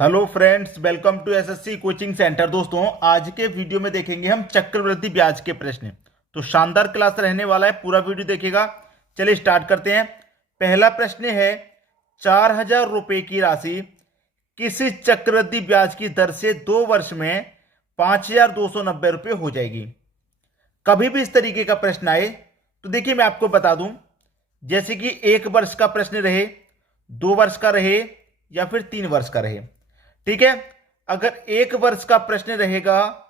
Hello friends, welcome to SSC coaching centre. दोस्तों, आज के वीडियो में देखेंगे हम चक्रवृद्धि ब्याज के प्रश्न। तो शानदार क्लास रहने वाला है, पूरा वीडियो देखिएगा। चलिए स्टार्ट करते हैं। पहला प्रश्न है, 4,000 रुपए की राशि किस चक्रवृद्धि ब्याज की दर से 2 वर्ष में 5,290 रुपये हो जाएगी। कभी भी इस तरीके का प्रश्न आए तो देखिए मैं आपको बता दूं, जैसे कि 1 वर्ष का प्रश्न रहे, 2 वर्ष का रहे या फिर 3 वर्ष का रहे। ठीक है, अगर 1 वर्ष का प्रश्न रहेगा,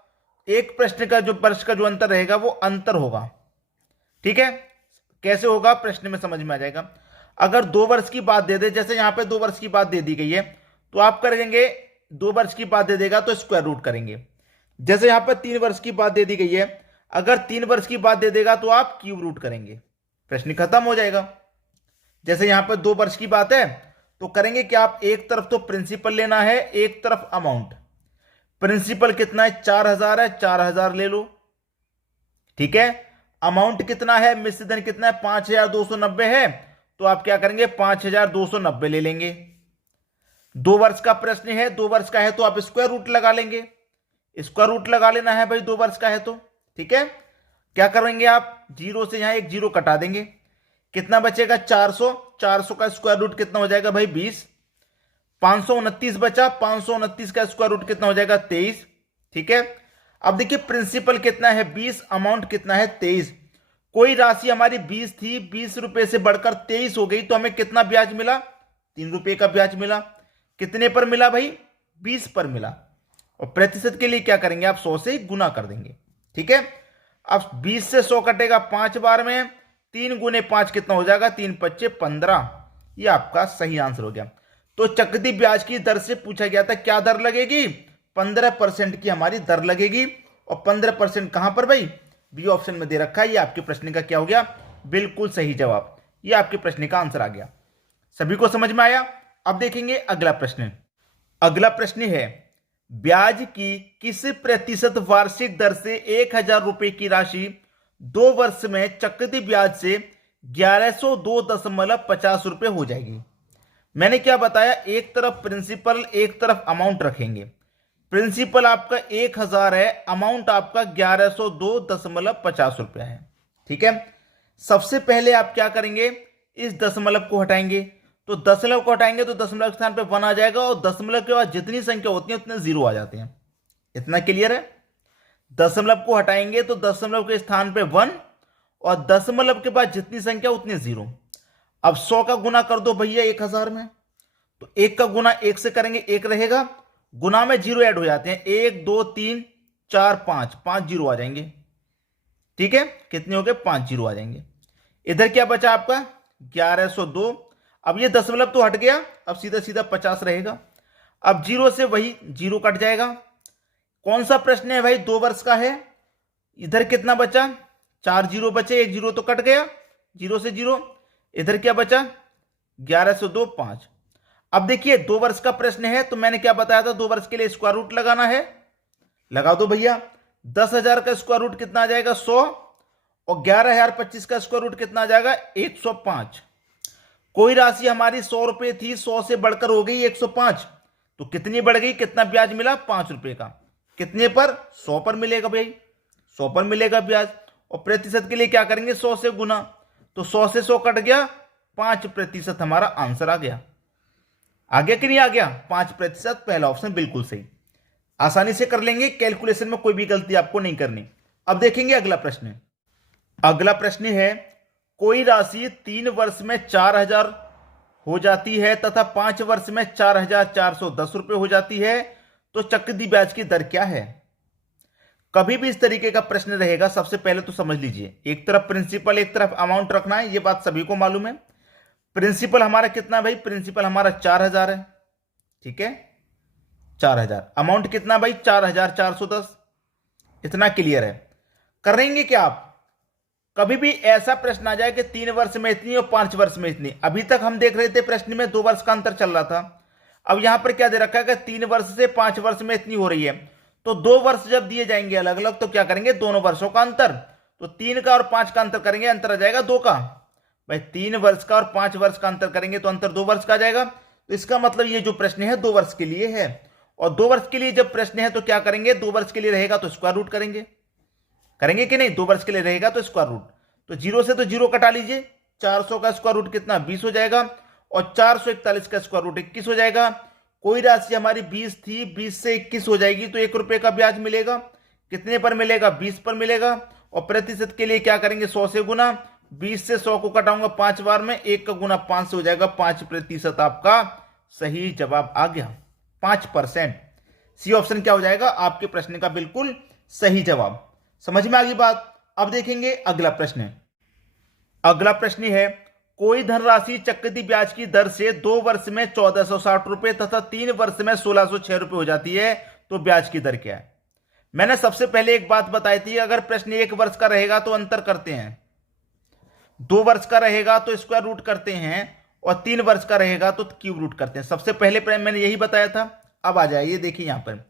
एक प्रश्न का जो वर्ष का जो अंतर रहेगा वो अंतर होगा। ठीक है, कैसे होगा प्रश्न में समझ में आ जाएगा। अगर 2 वर्ष की बात दे दे, जैसे यहां पे 2 वर्ष की बात दे दी गई है, तो आप करेंगे 2 वर्ष की बात दे देगा तो स्क्वायर रूट करेंगे। जैसे यहां पर 3 वर्ष की बात दे दी गई है, अगर 3 वर्ष की बात दे देगा तो आप क्यूब रूट करेंगे, प्रश्न खत्म हो जाएगा। जैसे यहां पर 2 वर्ष की बात है तो करेंगे कि आप एक तरफ तो प्रिंसिपल लेना है, एक तरफ अमाउंट। प्रिंसिपल कितना है, 4,000 है, 4,000 ले लो। ठीक है, अमाउंट कितना है, मिश्र धन कितना है, 5,290 है, तो आप क्या करेंगे 5,290 ले लेंगे। 2 वर्ष का प्रश्न है, 2 वर्ष का है तो आप स्क्वायर रूट लगा लेंगे। स्क्वायर रूट लगा लेना है भाई, 2 वर्ष का है तो। ठीक है, क्या करेंगे आप, जीरो से यहां एक जीरो कटा देंगे, कितना बचेगा 400। 400 का स्क्वायर रूट कितना हो जाएगा भाई 20। 529 बचा, 529 का स्क्वायर रूट कितना हो जाएगा 23। ठीक है, अब देखिए प्रिंसिपल कितना है 20, अमाउंट कितना है 23। कोई राशि हमारी 20 थी, 20 रुपए से बढ़कर 23 हो गई तो हमें कितना ब्याज मिला, 3 रुपए का ब्याज मिला। कितने पर मिला भाई, 20 पर मिला। और प्रतिशत के लिए क्या करेंगे आप, 100 से गुना कर देंगे। ठीक है, अब 20 से 100 कटेगा 5 बार में, 3 गुने 5 कितना हो जाएगा, 3 पच्चे 15। ये आपका सही आंसर हो गया। तो चक्रवृद्धि ब्याज की दर से पूछा गया था क्या दर लगेगी, 15% की हमारी दर लगेगी। और 15% कहां पर भाई, बी ऑप्शन में दे रखा है। ये आपके प्रश्न का क्या हो गया, बिल्कुल सही जवाब। ये आपके प्रश्न का आंसर आ गया। सभी को समझ में आया। अब देखेंगे अगला प्रश्न। अगला प्रश्न है, ब्याज की किस प्रतिशत वार्षिक दर से 1,000 रुपए की राशि 2 वर्ष में चक्रवृद्धि ब्याज से 1102.50 रुपए हो जाएगी। मैंने क्या बताया, एक तरफ प्रिंसिपल एक तरफ अमाउंट रखेंगे। प्रिंसिपल आपका 1,000 है, अमाउंट आपका 1102.50 रुपया है। ठीक है, सबसे पहले आप क्या करेंगे, इस दशमलव को हटाएंगे। तो दशमलव को हटाएंगे तो दशमलव के स्थान पे 1 आ जाएगा, और दशमलव के बाद जितनी संख्या होती है उतने जीरो आ जाते हैं। इतना क्लियर है। दशमलव को हटाएंगे तो दशमलव के स्थान पे 1, और दशमलव के बाद जितनी संख्या उतने जीरो। अब 100 का गुना कर दो भैया 1,000 में, तो 1 का गुना 1 से करेंगे, 1 रहेगा, गुना में जीरो ऐड हो जाते हैं, 1 2 3 4 5, 5 जीरो आ जाएंगे। ठीक है, कितने हो गए, 5 जीरो आ जाएंगे। इधर क्या बचा आपका 1102। अब ये दशमलव तो हट गया, अब सीधा सीधा 50 रहेगा। अब जीरो से वही जीरो कट जाएगा। कौन सा प्रश्न है भाई, 2 वर्ष का है। इधर कितना बचा, 4 जीरो बचे, 1 जीरो तो कट गया, जीरो से जीरो। इधर क्या बचा 1102 5। अब देखिए 2 वर्ष का प्रश्न है, तो मैंने क्या बताया था, 2 वर्ष के लिए स्क्वायर रूट लगाना है, लगा दो भैया। 10,000 का स्क्वायर रूट कितना आ जाएगा 100, और 11,025 का स्क्वायर रूट कितना आ जाएगा 105। कोई राशि हमारी 100 रुपए थी, 100 से बढ़कर हो गई 105, तो कितनी बढ़ गई, कितना ब्याज मिला 5 रुपए का। कितने पर, 100 पर मिलेगा भाई, 100 पर मिलेगा ब्याज। और प्रतिशत के लिए क्या करेंगे, 100 से गुना, तो 100 से 100 कट गया, 5% हमारा आंसर आ गया। आ गया कि नहीं आ गया, 5%। पहला ऑप्शन बिल्कुल सही, आसानी से कर लेंगे, कैलकुलेशन में कोई भी गलती आपको नहीं करनी। अब देखेंगे अगला प्रश्न। अगला प्रश्न है, कोई राशि 3 वर्ष में 4,000 हो जाती है तथा 5 वर्ष में 4,410 रुपए हो जाती है, तो चक्रवृद्धि ब्याज की दर क्या है। कभी भी इस तरीके का प्रश्न रहेगा, सबसे पहले तो समझ लीजिए, एक तरफ प्रिंसिपल एक तरफ अमाउंट रखना है, ये बात सभी को मालूम है। प्रिंसिपल हमारा कितना भाई, प्रिंसिपल हमारा 4,000 है। ठीक है, 4,000, अमाउंट कितना भाई 4,410। इतना क्लियर है। करेंगे क्या आप, कभी भी ऐसा प्रश्न आ जाए कि 3 वर्ष में इतनी और 5 वर्ष में इतनी। अभी तक हम देख रहे थे प्रश्न में 2 वर्ष का अंतर चल रहा था, अब यहां पर क्या दे रखा है कि 3 वर्ष से 5 वर्ष में इतनी हो रही है। तो 2 वर्ष जब दिए जाएंगे अलग अलग, तो क्या करेंगे, दोनों वर्षों का अंतर, तो 3 का और 5 का अंतर करेंगे, अंतर आ जाएगा 2 का। भाई 3 वर्ष का और 5 वर्ष का अंतर करेंगे तो अंतर 2 वर्ष का आ जाएगा, तो इसका मतलब ये जो प्रश्न है 2 वर्ष के लिए है, और 2 वर्ष के लिए जब प्रश्न है तो क्या करेंगे, 2 वर्ष के लिए रहेगा तो स्क्वायर रूट करेंगे कि नहीं, 2 वर्ष के लिए रहेगा तो स्क्वायर रूट। तो 0 से तो 0 कटा लीजिए, 400 का स्क्वायर रूट कितना 20 हो जाएगा, और 441 का स्क्वायर रूट 21 हो जाएगा। कोई राशि हमारी 20 थी, 20 से 21 हो जाएगी तो 1 रुपए का ब्याज मिलेगा। कितने पर मिलेगा, 20 पर मिलेगा। और प्रतिशत के लिए क्या करेंगे, 100 से गुना, 20 से 100 को कटाऊंगा 5 बार में, 1 का गुना 5 से हो जाएगा, 5% आपका सही जवाब आ गया, 5%। सी ऑप्शन क्या हो जाएगा, आपके प्रश्न का बिल्कुल सही जवाब। समझ में आ गई बात। अब देखेंगे अगला प्रश्न। अगला प्रश्न है, कोई धनराशि चक्रवृद्धि ब्याज की दर से 2 वर्ष में 1460 रुपए तथा 3 वर्ष में 1606 रुपए हो जाती है, तो ब्याज की दर क्या है। मैंने सबसे पहले एक बात बताई थी, अगर प्रश्न 1 वर्ष का रहेगा तो अंतर करते हैं, 2 वर्ष का रहेगा तो स्क्वायर रूट करते हैं, और 3 वर्ष का रहेगा तो क्यूब रूट करते हैं। सबसे पहले मैंने यही बताया था। अब आ जाइए, देखिए यहां पर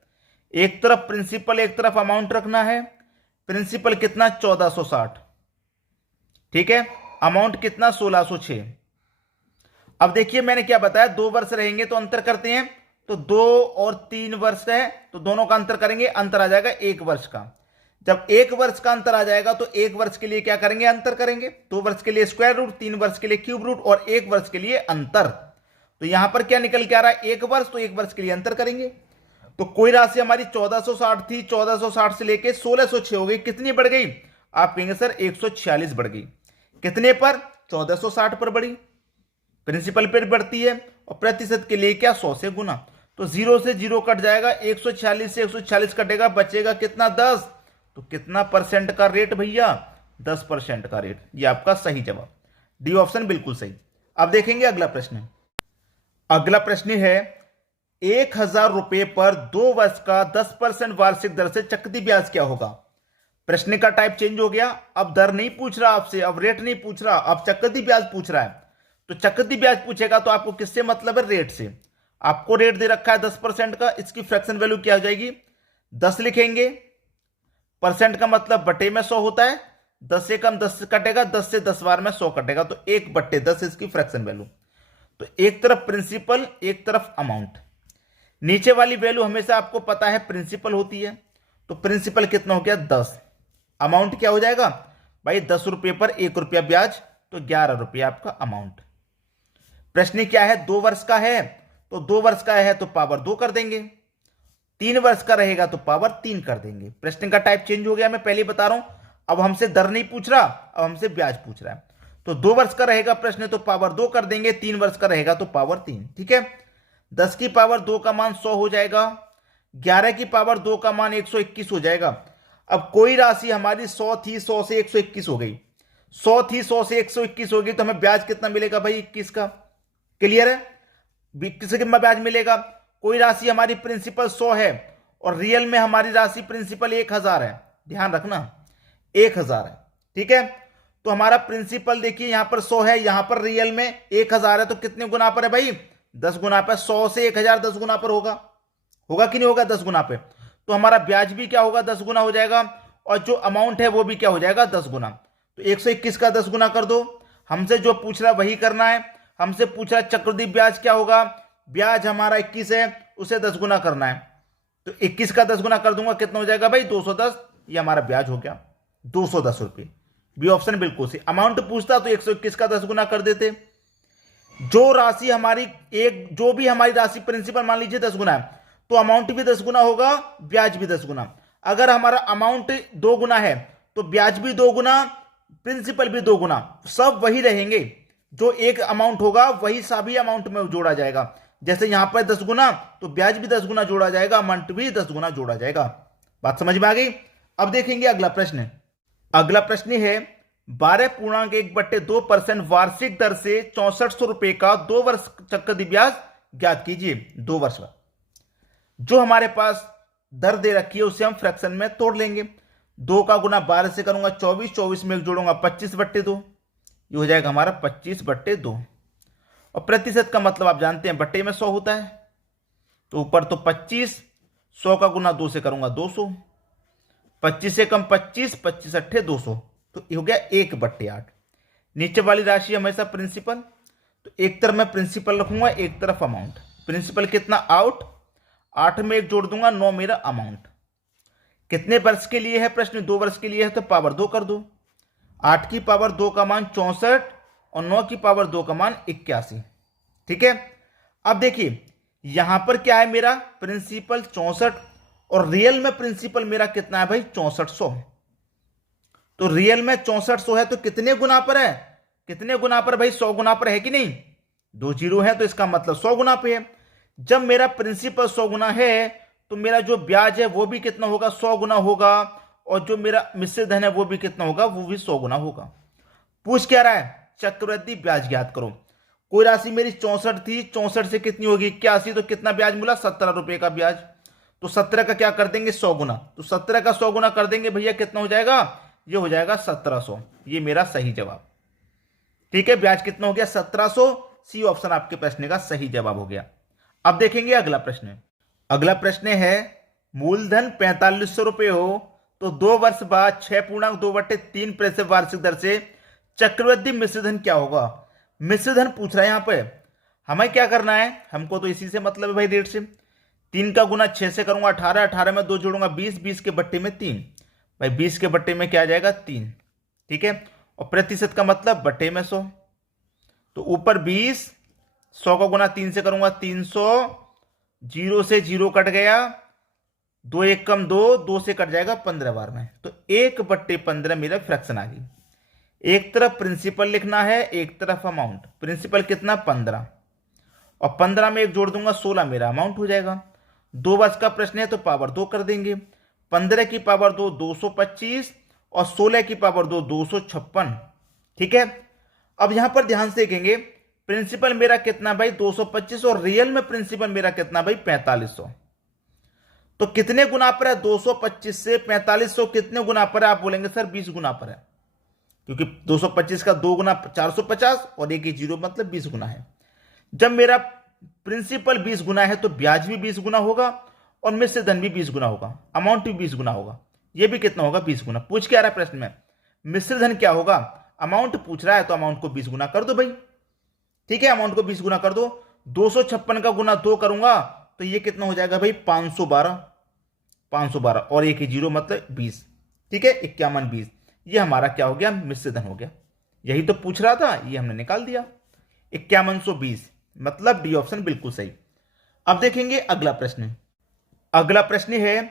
एक तरफ प्रिंसिपल एक तरफ अमाउंट रखना है। प्रिंसिपल कितना 1460, ठीक है, अमाउंट कितना 1606। अब देखिए मैंने क्या बताया, 2 वर्ष रहेंगे तो अंतर करते हैं, तो 2 और 3 वर्ष है तो दोनों का अंतर करेंगे, अंतर आ जाएगा 1 वर्ष का। जब 1 वर्ष का अंतर आ जाएगा तो 1 वर्ष के लिए क्या करेंगे, अंतर करेंगे। 2 वर्ष के लिए स्क्वायर रूट, 3 वर्ष के लिए क्यूब रूट, और 1 वर्ष के लिए अंतर। तो यहां पर क्या निकल के आ रहा है, 1 वर्ष, तो 1 वर्ष के लिए अंतर करेंगे। तो कोई राशि हमारी 1460 थी, 1460 से लेके 1606 हो गई, कितनी बढ़ गई, आप कहेंगे सर 146 बढ़ गई। कितने पर, 1460 पर बढ़ी, प्रिंसिपल पर बढ़ती है। और प्रतिशत के लिए क्या, 100 से गुना, तो 0 से 0 कट जाएगा, 146 से 146 कटेगा, बचेगा कितना 10। तो कितना परसेंट का रेट भैया, 10% का रेट। ये आपका सही जवाब, डी ऑप्शन बिल्कुल सही। अब देखेंगे अगला प्रश्न। अगला प्रश्न है, 1000 रुपए पर 2 वर्ष का 10% वार्षिक दर से चक्रवृद्धि ब्याज क्या होगा। प्रश्न का टाइप चेंज हो गया, अब दर नहीं पूछ रहा आपसे, अब रेट नहीं पूछ रहा, अब चक्रवृद्धि ब्याज पूछ रहा है। तो चक्रवृद्धि ब्याज पूछेगा तो आपको किससे मतलब है, रेट से। आपको रेट दे रखा है 10% का, इसकी फ्रैक्शन वैल्यू क्या हो जाएगी, 10 लिखेंगे। परसेंट का मतलब बटे में 100 होता है, 10 से कम 10 कटेगा, 10 से 10 बार में 100 कटेगा, तो 1/10 इसकी फ्रैक्शन वैल्यू। तो एक तरफ प्रिंसिपल एक तरफ अमाउंट, नीचे वाली वैल्यू हमेशा आपको पता है प्रिंसिपल होती है, तो प्रिंसिपल कितना हो गया 10, अमाउंट क्या हो जाएगा भाई 10 रुपये पर 1 रुपया ब्याज, तो 11 रुपया आपका अमाउंट। प्रश्न क्या है, 2 वर्ष का है, तो 2 वर्ष का है तो पावर 2 कर देंगे, 3 वर्ष का रहेगा तो पावर 3 कर देंगे। प्रश्न का टाइप चेंज हो गया, मैं पहले बता रहा हूं। अब हमसे दर नहीं पूछ रहा, अब हमसे ब्याज पूछ रहा है। तो 2 वर्ष का रहेगा प्रश्न तो पावर 2 कर देंगे, 3 वर्ष का रहेगा तो पावर 3, ठीक है। 10 की पावर 2 का मान 100 हो जाएगा, 11 की पावर 2 का मान 121 हो जाएगा। अब कोई राशि हमारी 100 थी, 100 से 121 हो गई, 100 थी 100 से 121 हो गई, तो हमें ब्याज कितना मिलेगा भाई 21 का। क्लियर है, 21 का ब्याज मिलेगा। कोई राशि हमारी प्रिंसिपल 100 है और रियल में हमारी राशि प्रिंसिपल 1000 है, ध्यान रखना 1000 है, ठीक है। तो हमारा प्रिंसिपल देखिए यहां पर 100 है, यहां पर रियल में 1000 है, तो कितने गुना पर है भाई 10 गुना पर। 100 से 1000 10 गुना पर होगा, होगा कि नहीं होगा 10 गुना पे। तो हमारा ब्याज भी क्या होगा 10 गुना हो जाएगा, और जो अमाउंट है वो भी क्या हो जाएगा 10 गुना। तो 121 का 10 गुना कर दो। हमसे जो पूछ रहा वही करना है, हमसे पूछ रहा चक्रवृद्धि ब्याज क्या होगा, ब्याज हमारा 21 है, उसे 10 गुना करना है। तो 21 का 10 गुना कर दूंगा, कितना हो जाएगा भाई 210, ये हमारा ब्याज हो गया 210 रुपये। बी ऑप्शन बिल्कुल सही। अमाउंट पूछता तो 121 का 10 गुना कर देते। जो राशि हमारी जो भी हमारी राशि प्रिंसिपल मान लीजिए 10 गुना है, तो अमाउंट भी 10 गुना होगा, ब्याज भी 10 गुना। अगर हमारा अमाउंट 2 गुना है तो ब्याज भी 2 गुना, प्रिंसिपल भी 2 गुना, सब वही रहेंगे। जो एक अमाउंट होगा वही सभी अमाउंट में जोड़ा जाएगा। जैसे यहां पर 10 गुना तो ब्याज भी 10 गुना जोड़ा जाएगा, अमाउंट भी 10 गुना जोड़ा जाएगा। बात समझ में आ गई। अब देखेंगे अगला प्रश्न। अगला प्रश्न है 12.1/2% वार्षिक दर से 6400 रुपए का 2 वर्ष चक्रवृद्धि ब्याज ज्ञात कीजिए। 2 वर्ष का जो हमारे पास दर दे रखी है उसे हम फ्रैक्शन में तोड़ लेंगे। 2 का गुना 12 से करूंगा 24, 24 में जोड़ूंगा 25/2, ये हो जाएगा हमारा 25/2। और प्रतिशत का मतलब आप जानते हैं बट्टे में 100 होता है, तो ऊपर तो 25, 100 का गुना 2 से करूंगा 200, 25 से कम 25, 25 × 200, तो ये हो गया 1/8। नीचे वाली राशि हमेशा प्रिंसिपल, तो एक तरफ मैं प्रिंसिपल रखूंगा, एक तरफ अमाउंट। प्रिंसिपल कितना 8, 8 में एक जोड़ दूंगा, 9 मेरा अमाउंट। कितने वर्ष के लिए है प्रश्न? 2 वर्ष के लिए है, तो पावर 2 कर दो। 8 की पावर 2 का मान 64 और 9 की पावर 2 का मान 81। ठीक है, अब देखिए यहां पर क्या है, मेरा प्रिंसिपल 64 और रियल में प्रिंसिपल मेरा कितना है भाई 6400। तो रियल में 6400 है, तो कितने गुना पर है? कितने गुना पर भाई? 100 गुना पर है कि नहीं? 2 जीरो है, तो इसका मतलब 100 गुना पे है। जब मेरा प्रिंसिपल 100 गुना है तो मेरा जो ब्याज है वो भी कितना होगा? 100 गुना होगा। और जो मेरा मिश्रित धन है वो भी कितना होगा? वो भी 100 गुना होगा। पूछ क्या रहा है? चक्रवृद्धि ब्याज ज्ञात करो। कोई राशि मेरी 64 थी, 64 से कितनी होगी 81, तो कितना ब्याज मिला? 17 रुपए का ब्याज। तो 17 का क्या कर देंगे? 100 गुना। तो 17 का 100 गुना कर देंगे भैया, कितना हो जाएगा? ये हो जाएगा 1700। ये मेरा सही जवाब। ठीक है, ब्याज कितना हो गया? 1700। सी ऑप्शन आपके प्रश्न का सही जवाब हो गया। अब देखेंगे अगला प्रश्न। अगला प्रश्न है, मूलधन 4500 रुपए हो तो 2 वर्ष बाद 6.2/3% वार्षिक दर से चक्रवृद्धि मिश्रधन क्या होगा? मिश्रधन पूछ रहा है यहां पे। हमें क्या करना है? हमको तो इसी से मतलब है भाई, रेट से। 3 का गुना 6 से करूंगा 18, 18 में 2 जोड़ूंगा 20, 20 के बट्टे में 3। भाई 20 के बट्टे में क्या आ जाएगा? 3। ठीक है, और प्रतिशत का मतलब बट्टे में 100। तो ऊपर 20, 100 का गुना 3 से करूंगा 300, 0 से 0 कट गया, 2 1 कम 2, 2 से कट जाएगा 15 बार में। तो 1/15 मेरा फ्रैक्शन आ गई। एक तरफ प्रिंसिपल लिखना है, एक तरफ अमाउंट। प्रिंसिपल कितना? 15, और 15 में एक जोड़ दूंगा 16 मेरा अमाउंट हो जाएगा। 2 वर्ष का प्रश्न है तो पावर 2 कर देंगे। 15 की पावर 2 225 और 16 की पावर 2 256। ठीक है, अब यहां पर ध्यान से देखेंगे, प्रिंसिपल मेरा कितना भाई 225 और रियल में प्रिंसिपल मेरा कितना भाई 4500। तो कितने गुना पर है? 225 से 4500 कितने गुना पर है? आप बोलेंगे सर 20 गुना पर है, क्योंकि 225 का 2 गुना 450 और 1 जीरो मतलब 20 गुना है। जब मेरा प्रिंसिपल 20 गुना है तो ब्याज भी 20 गुना होगा और मिश्र धन भी 20 गुना होगा, अमाउंट भी 20 गुना होगा। ये भी कितना होगा? 20 गुना। पूछ क्या रहा है प्रश्न में? मिश्र धन क्या होगा? अमाउंट पूछ रहा है तो अमाउंट को 20 गुना कर दो भाई। ठीक है, अमाउंट को 20 गुना कर दो। 256 का गुना 2 करूंगा तो ये कितना हो जाएगा भाई 512, 512 और 1 जीरो मतलब 20। ठीक है, 51 20। ये हमारा क्या हो गया? मिश्र धन हो गया। यही तो पूछ रहा था, ये हमने निकाल दिया। 5120 मतलब डी ऑप्शन बिल्कुल सही। अब देखेंगे अगला प्रश्न। अगला प्रश्न है,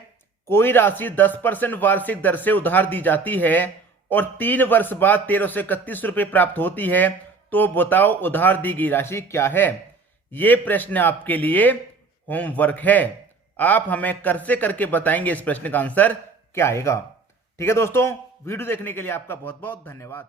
कोई राशि 10% वार्षिक दर से उधार दी जाती है और 3 वर्ष बाद 1331 रुपए प्राप्त होती है, तो बताओ उधार दी गई राशि क्या है? यह प्रश्न आपके लिए होमवर्क है। आप हमें कर से करके बताएंगे इस प्रश्न का आंसर क्या आएगा। ठीक है दोस्तों, वीडियो देखने के लिए आपका बहुत बहुत धन्यवाद।